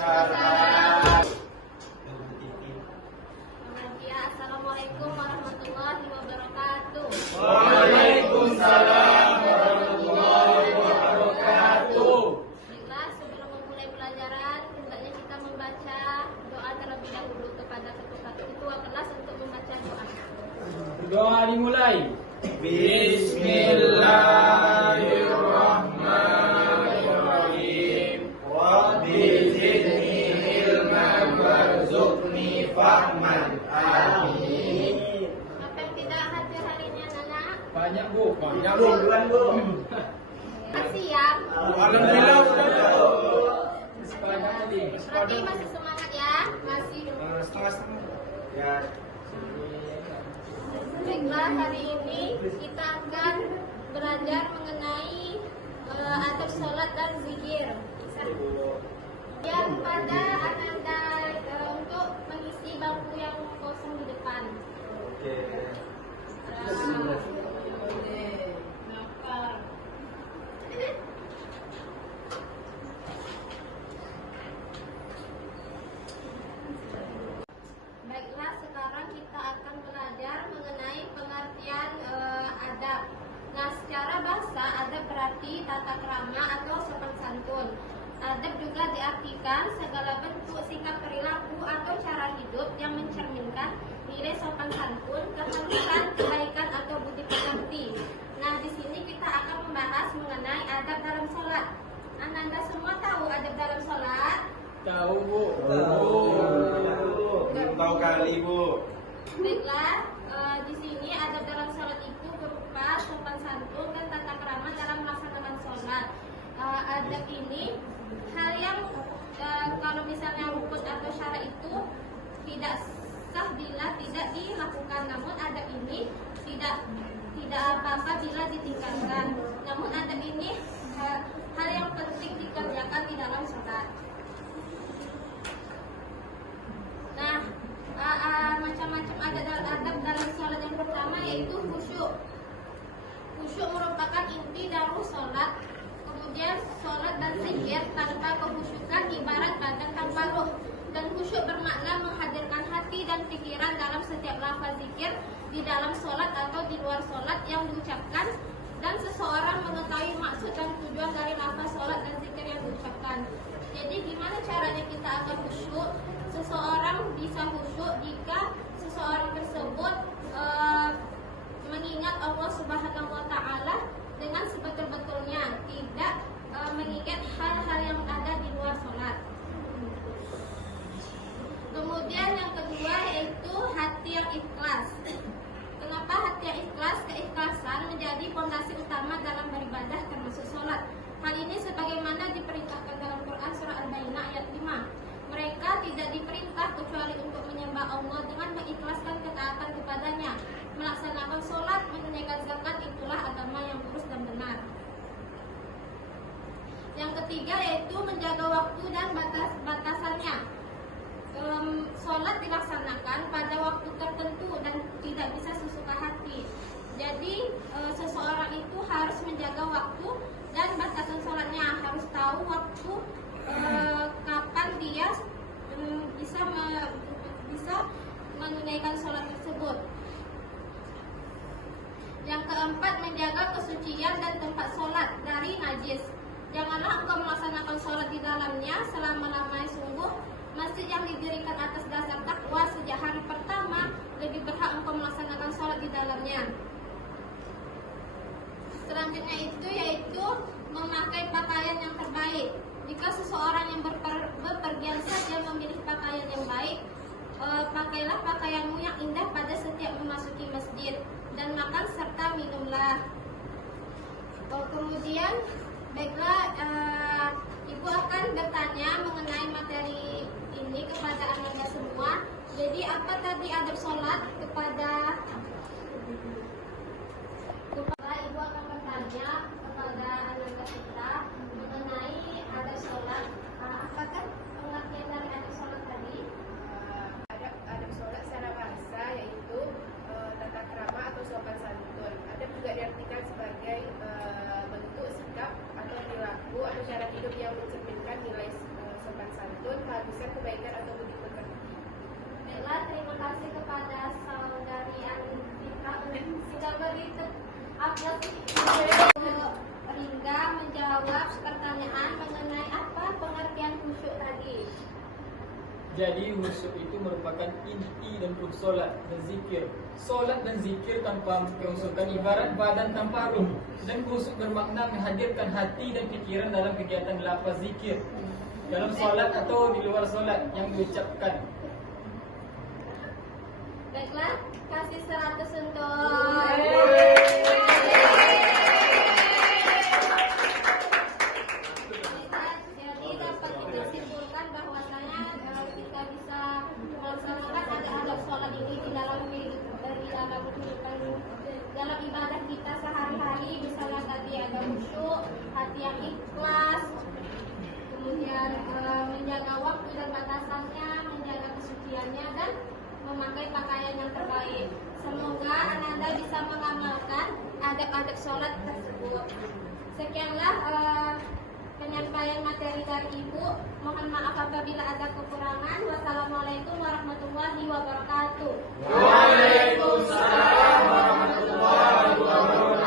Assalamualaikum warahmatullahi wabarakatuh. Waalaikumsalam warahmatullahi wabarakatuh. Baiklah, sebelum memulai pelajaran, hendaknya kita membaca doa terlebih dahulu kepada ketua kelas untuk membaca doa. Doa dimulai. Bismillahirrahmanirrahim. Rabbi zidni ilman warzuqni fahman. Amin. Apa yang tidak hadir hari ini anak-anak? Banyak bu. Duluan bu. Masih ya? Alhamdulillah sudah. Sebanyak tadi. Berarti masih semangat ya? Masih. Setengah-setengah. Ya. Baiklah, hari ini kita akan belajar mengenai adab sholat dan zikir. Yang pada Ananda untuk mengisi bangku yang kosong di depan. Oke. Baiklah, sekarang kita akan belajar mengenai pengertian adab. Nah, secara bahasa adab berarti tata krama atau sopan santun. Adab juga diartikan segala bentuk sikap perilaku atau cara hidup yang mencerminkan nilai sopan santun, kehalusan, kebaikan atau budi pekerti. Nah, di sini kita akan membahas mengenai adab dalam sholat. Ananda semua tahu adab dalam sholat? Tahu bu. Belum tahu kali bu. Baiklah, di sini adab dalam sholat itu berupa sopan santun dan tata krama dalam melaksanakan sholat. Adab ini hal yang kalau misalnya rukun atau syarat itu tidak sah bila tidak dilakukan. Namun adab ini tidak apa-apa bila ditinggalkan. Namun adab ini hal yang penting dikerjakan di dalam sholat. Nah, macam-macam adab dalam sholat. Yang pertama yaitu khusyuk. Khusyuk merupakan inti dari sholat. Kemudian sholat dan zikir tanpa kekhusyukan ibarat badan tanpa ruh. Dan khusyuk bermakna menghadirkan hati dan pikiran dalam setiap lafaz zikir di dalam sholat atau di luar sholat yang diucapkan, dan seseorang mengetahui maksud dan tujuan dari lafaz sholat dan zikir yang diucapkan. Jadi gimana caranya kita agar khusyuk? Seseorang bisa khusyuk jika seseorang tersebut mengingat Allah Subhanahu wa Ta'ala dengan sebetul-betulnya, tidak mengingat hal-hal yang ada di luar sholat. Kemudian yang kedua yaitu hati yang ikhlas. Kenapa hati yang ikhlas? Keikhlasan menjadi fondasi utama dalam beribadah termasuk sholat. Hal ini sebagaimana diperintahkan dalam Quran surah Al-Baqarah ayat 5. Mereka tidak diperintah kecuali untuk menyembah Allah dengan mengikhlaskan ketaatan kepadanya, melaksanakan sholat, menunaikan zakat. Itulah agama yang lurus dan benar. Yang ketiga yaitu menjaga waktu dan batasannya. Sholat dilaksanakan pada waktu tertentu dan tidak bisa sesuka hati. Jadi seseorang itu harus menjaga waktu dan batasan sholatnya, harus tahu waktu kapan dia bisa menunaikan sholat tersebut. Yang keempat, menjaga kesucian dan tempat sholat dari najis. Janganlah engkau melaksanakan sholat di dalamnya selama-lamanya. Sungguh masjid yang didirikan atas dasar takwa sejak hari pertama lebih berhak engkau melaksanakan sholat di dalamnya. Selanjutnya itu yaitu memakai pakaian yang terbaik. Jika seseorang yang berpergian saja memilih pakaian yang baik, pakailah pakaianmu yang indah pada setiap memasuki masjid, dan makan serta minumlah. Kemudian, baiklah, Ibu akan bertanya mengenai materi ini kepada Anda semua. Jadi apa tadi adab sholat kepada Ibu akan bertanya kepada Anda kita mengenai adab sholat. Apakah pengertian dari adab sholat tadi? Adab sholat secara bahasa yaitu tata krama atau sopan santun. Adab juga diartikan sebagai bentuk sikap atau perilaku atau cara hidup yang mencerminkan nilai sopan santun, kehabisan kebaikan atau budi pekerti. Baiklah, terima kasih kepada saudari Anita sudah begitu Ringga menjawab pertanyaan mengenai apa pengertian khusyuk tadi. Jadi khusyuk itu merupakan inti dan ruh solat dan zikir. Solat dan zikir tanpa keusukan ibarat badan tanpa ruh. Dan khusyuk bermakna menghadirkan hati dan pikiran dalam kegiatan lafaz zikir, dalam solat atau di luar solat yang diucapkan. Baiklah, kasih 100 untuk jadi dapat kita simpulkan bahwasanya kita bisa melaksanakan adab sholat ini di dalam dalam ibadah kita sehari-hari, misalnya tadi ada khusyuk, hati yang ikhlas, kemudian menjaga waktu dan batasannya, menjaga kesuciannya, dan memakai pakaian yang terbaik. Semoga Ananda bisa mengamalkan adab-adab sholat tersebut. Sekianlah penyampaian materi dari Ibu. Mohon maaf apabila ada kekurangan. Wassalamualaikum warahmatullahi wabarakatuh. Waalaikumsalam warahmatullahi wabarakatuh.